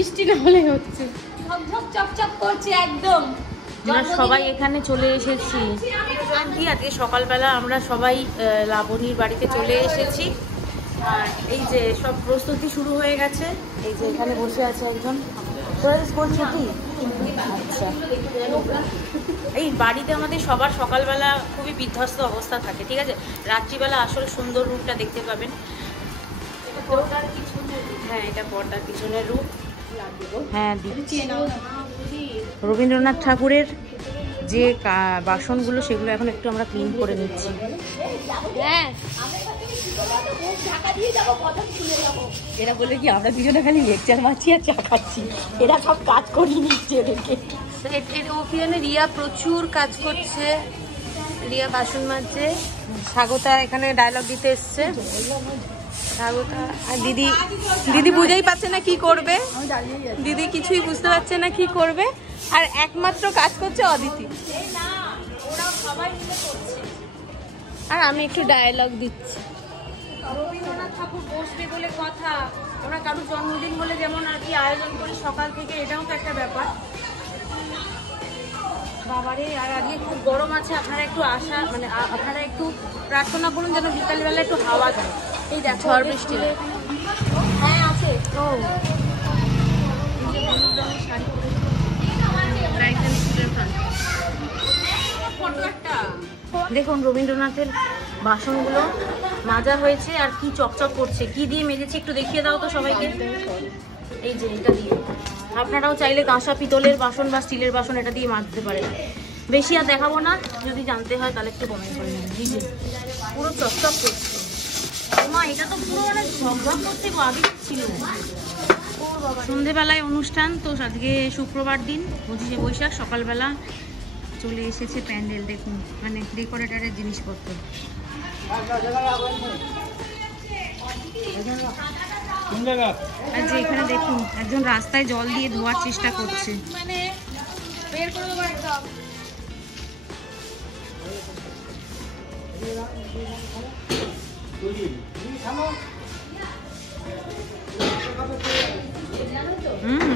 বৃষ্টি না হলে হচ্ছে, ঝকঝক চকচক করছে একদম। আমরা সবাই এখানে চলে এসেছি। আজকে সকালবেলা আমরা সবাই লাবণীর বাড়িতে চলে এসেছি। আর এই যে সব প্রস্তুতি শুরু হয়ে গেছে। এই যে এখানে বসে আছে একজন। আচ্ছা, এই বাড়িতে আমাদের সবার সকালবেলা খুবই বিধ্বস্ত অবস্থা থাকে, ঠিক আছে? রাত্রিবেলা আসল সুন্দর রূপটা দেখতে পাবেন। হ্যাঁ, এটা পর্দার পিছনের রূপ। হ্যাঁ, রবীন্দ্রনাথ ঠাকুরের যে বাসনগুলো সেগুলো এখন একটু আমরা ক্লিন করে নিচ্ছি। হ্যাঁ, এরা বলে কি আমরা দুজনে খালি লেকচার মারছি আর চা খাচ্ছি, এরা সব কাজ করিয়ে নিচ্ছে এদেরকে। ওখানে রিয়া প্রচুর কাজ করছে, রিয়া বাসন মাজছে। স্বাগতা এখানে ডায়লগ দিতে এসছে। স্বাগতা আর দিদি, দিদি বুঝেই পাচ্ছে না কি করবে, দিদি কিছুই বুঝতে পারছে না কি করবে। আর একমাত্র কাজ করছে অদিতি, আর আমি একটু ডায়লগ দিচ্ছি। রবীন্দ্রনাথ ঠাকুর বসবে বলে কথা, ওরা কারোর জন্মদিন বলে যেমন আর কি আয়োজন করি সকাল থেকে, এটাও তো একটা ব্যাপার। বাবারে, আর আজকে খুব গরম আছে। আপনারা একটু মানে আপনারা একটু প্রার্থনা করুন যেন বিকালবেলা একটু হাওয়া দেয়। এই দেখো ঝড় বৃষ্টি। হ্যাঁ আছে তো। দেখুন রবীন্দ্রনাথের বাসনগুলো মাজা হয়েছে আর কি চকচক করছে। কি দিয়ে মেজেছে একটু দেখিয়ে দাও তো সবাইকে। এই যে এটা দিয়ে, আপনারাও চাইলে কাঁসা পিতলের বাসন বা স্টিলের বাসন এটা দিয়ে মাজতে পারেন। বেশি আর দেখাবো না, যদি জানতে হয় তাহলে একটু কমেন্ট করে নেবেন। এই যে পুরো চকচক করছে। মা, এটা তো পুরো মানে ঝকঝক করছে, আগে ছিল। সন্ধেবেলায় অনুষ্ঠান তো, আজকে শুক্রবার দিন 25শে বৈশাখ। সকালবেলা চলে এসেছে প্যান্ডেল, দেখুন মানে ডেকোরেটরের জিনিসপত্র। আর যে এখানে দেখুন একজন রাস্তায় জল দিয়ে ধোয়ার চেষ্টা করছে। মানে বের করে দেবো একদম।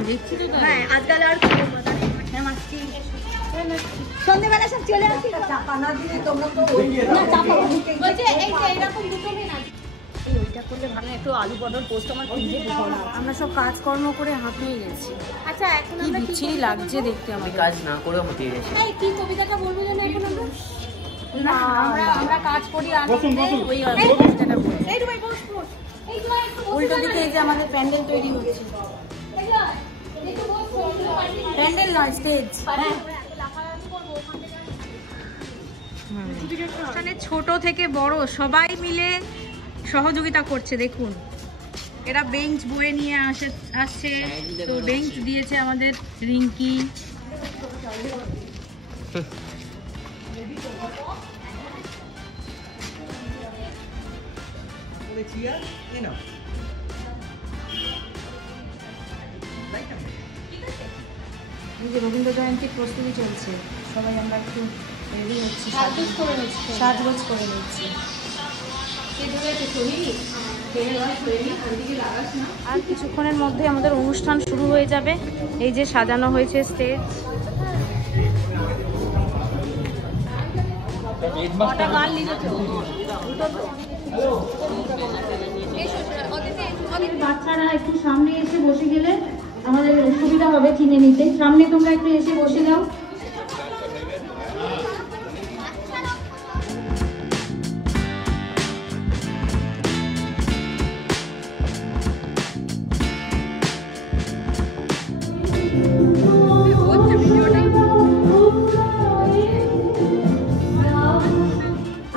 দেখছি তো। হ্যাঁ, আজকাল আর সন্ধ্যেবেলা সব চলে আসি। ওইটা করলে ভালো, একটু আলু পটল পোস্ট আমার খুঁজে পেলাম না। আমরা সব কাজকর্ম করে হাঁপিয়ে গেছি। আচ্ছা, এখন আমরা কি বিচ্ছিরি লাগছে দেখতে। আমি কাজ না করে হাঁপিয়ে গেছি। এই কি কবিতাটা বলবো জানো এখন আমরা? না, আমরা কাজ করি আনন্দে। ওই কবিতাটা বলি। এই ভাই বস বস। এই তো একটু উল্টো দিকে এই যে আমাদের প্যান্ডেল তৈরি হচ্ছে। প্যান্ডেল নয়, স্টেজ। ছোট থেকে বড় সবাই মিলে সহযোগিতা করছে। দেখুন এরা বেঞ্চ বয়ে নিয়ে আসছে, তো বেঞ্চ দিয়েছে আমাদের রিঙ্কি। রবীন্দ্র জয়ন্তীর প্রস্তুতি চলছে, সবাই আমরা একটু রেডি হচ্ছি, সাজগোজ করে নিচ্ছি। আর কিছুক্ষণের মধ্যে আমাদের অনুষ্ঠান শুরু হয়ে যাবে। এই যে সাজানো হয়েছে স্টেজ। বাচ্চারা একটু সামনে এসে বসে গেলে আমাদের সুবিধা হবে চিনে নিতে। সামনে তোমরা একটু এসে বসে যাও।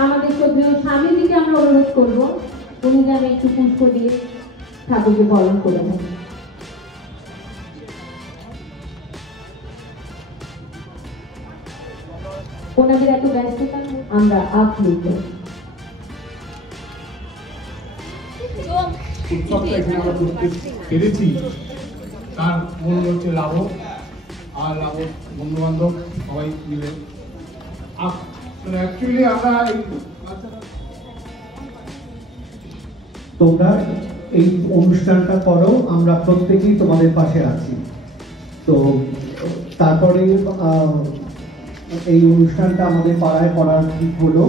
আমাদের শ্রদ্ধেয় স্বামীজিকে আমরা অনুরোধ করবো উনি যেন একটু পুষ্প দিয়ে ঠাকুরকে বরণ করে নেন। ওনাদের এত ব্যস্ততা আমরা আপ্লুত। উৎসবটা এখানে আমরা করতে পেরেছি তার মূল হচ্ছে লাভক আর লাভক বন্ধু বান্ধব সবাই মিলে। অ্যাকচুয়ালি আমরা তোমরা এই অনুষ্ঠানটা করো, আমরা প্রত্যেকেই তোমাদের পাশে আছি। তো তারপরে এই অনুষ্ঠানটা আমাদের পাড়ায় করার ঠিক হলো।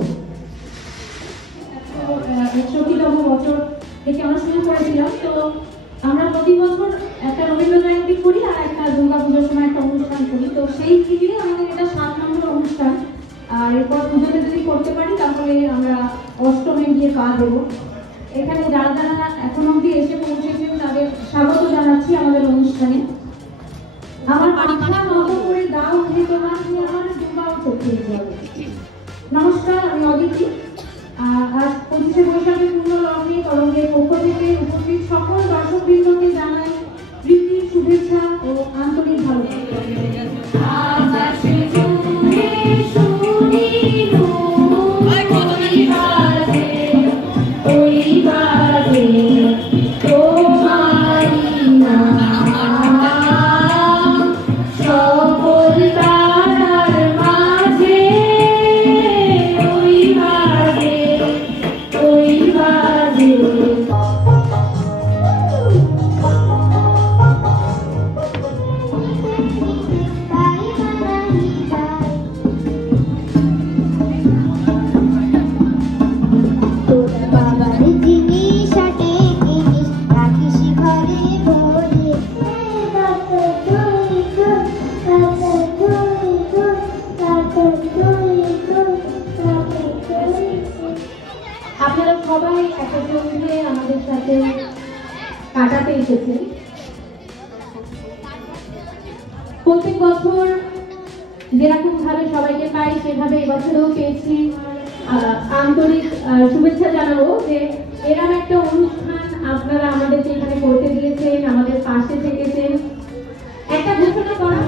61তম বছর থেকে আমরা শুরু করেছিলাম। তো আমরা প্রতি বছর একটা রবীন্দ্র জয়ন্তী করি আর একটা দুর্গা পুজোর সময় একটা অনুষ্ঠান করি। তো সেই থিমে আমাদের এটা 7 নম্বর অনুষ্ঠান। আর এরপর পুজোতে যদি করতে পারি তাহলে আমরা অষ্টমে গিয়ে পা দেবো। এখানে যারা যারা এখন অবধি এসে পৌঁছেছেন তাদের স্বাগত জানাচ্ছি আমাদের অনুষ্ঠানে। আমার মাথার মতো করে দাও যে তোমাকে আমার দুর্গাও চোখে যাবে। নমস্কার, আমি অদিতি। আজ 25শে বৈশাখের পূর্ণ লগ্নে তরঙ্গের পক্ষ থেকে উপস্থিত সকল দর্শকবৃন্দকে জানাই প্রীতি, শুভেচ্ছা ও আন্তরিক ভালোবাসা। আপনারা সবাই একসঙ্গে আমাদের সাথে কাটাতে এসেছেন। প্রত্যেক বছর যেরকম ভাবে সবাইকে পাই সেভাবে এবছরেও পেয়েছি। আন্তরিক শুভেচ্ছা জানাবো যে এরকম একটা অনুষ্ঠান আপনারা আমাদেরকে এখানে করতে দিয়েছেন, আমাদের পাশে থেকেছেন। একটা ঘোষণা করা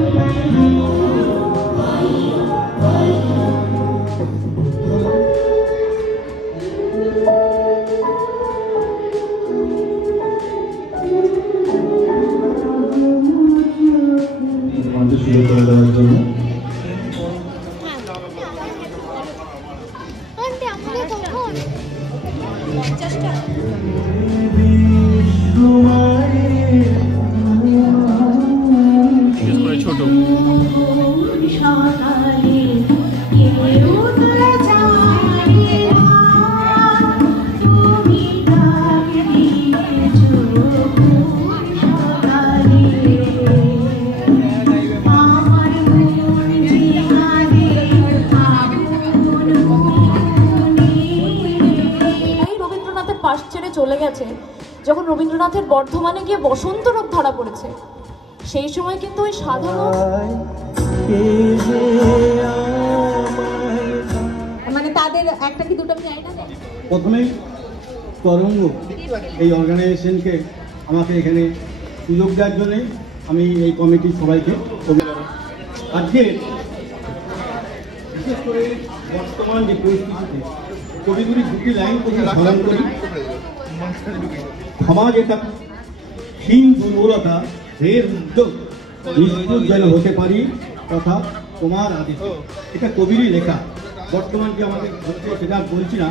শুরু করে দেওয়ার জন্য ছোট পাশ ছেড়ে চলে গেছে যখন রবীন্দ্রনাথের বর্ধমানে গিয়ে বসন্ত রোগ ধরা পড়েছে। সেই সময় কিন্তু ওই সাধারণ মানে তাদের একটা কি দুটো জায়গা নেই। প্রথমেই তরঙ্গ এই অর্গানাইজেশনকে আমাকে এখানে সুযোগ দেওয়ার জন্যে আমি এই কমিটির সবাইকে আজকে বিশেষ করে বর্তমান যে পরিস্থিতিতে কবিগুলি দুটি লাইন করে স্মরণ করি। সমাজ এটা ক্ষীণ দুর্বলতা এর উদ্যোগ নিষ্ঠুর যেন হতে পারি তথা তোমার আদেশ। এটা কবিরই লেখা। বর্তমান যে আমাদের হচ্ছে সেটা বলছি না,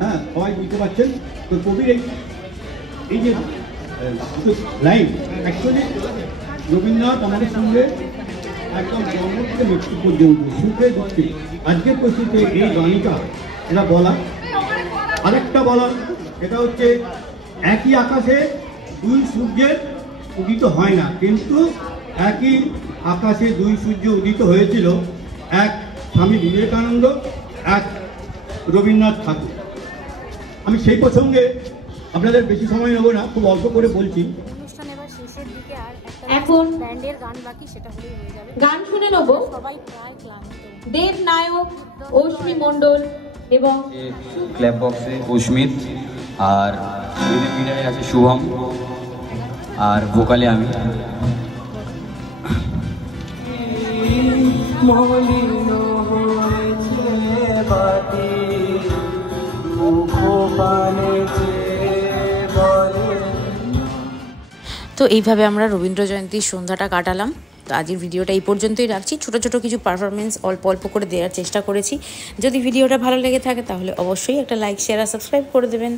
হ্যাঁ সবাই বুঝতে পারছেন। তো কবির এই যে লাইন অ্যাকচুয়ালি রবীন্দ্রনাথ আমাদের সঙ্গে একদম জন্ম থেকে মৃত্যু পর্যন্ত সুখে দুঃখে আজকের পরিস্থিতিতে এই গানটা এটা বলা। আরেকটা বলা এটা হচ্ছে একই আকাশে দুই সূর্যের উদিত হয় না, কিন্তু একই আকাশে দুই সূর্য উদিত হয়েছিল, এক স্বামী বিবেকানন্দ, এক রবীন্দ্রনাথ ঠাকুর। আমি সেই প্রসঙ্গে আপনাদের বেশি সময় নেব না, খুব অল্প করে বলছি। অনুষ্ঠান এবার শেষের দিকে আর এখন ব্যান্ডের গান বাকি, সেটা হলেই হয়ে যাবে। গান শুনে নেব। সবাই প্রায় ক্লান্ত। দেব নায়ক, অশ্মি মণ্ডল এবং ক্ল্যাপ বক্সে অস্মিত, আর গিটারে আছে শুভম, আর ভোকালে আমি। তো এইভাবে আমরা রবীন্দ্র জয়ন্তীর সন্ধ্যাটা কাটালাম। তো আজকের ভিডিওটা এই পর্যন্তই রাখছি। ছোটো ছোটো কিছু পারফরমেন্স অল্প অল্প করে দেওয়ার চেষ্টা করেছি। যদি ভিডিওটা ভালো লেগে থাকে তাহলে অবশ্যই একটা লাইক, শেয়ার আর সাবস্ক্রাইব করে দেবেন।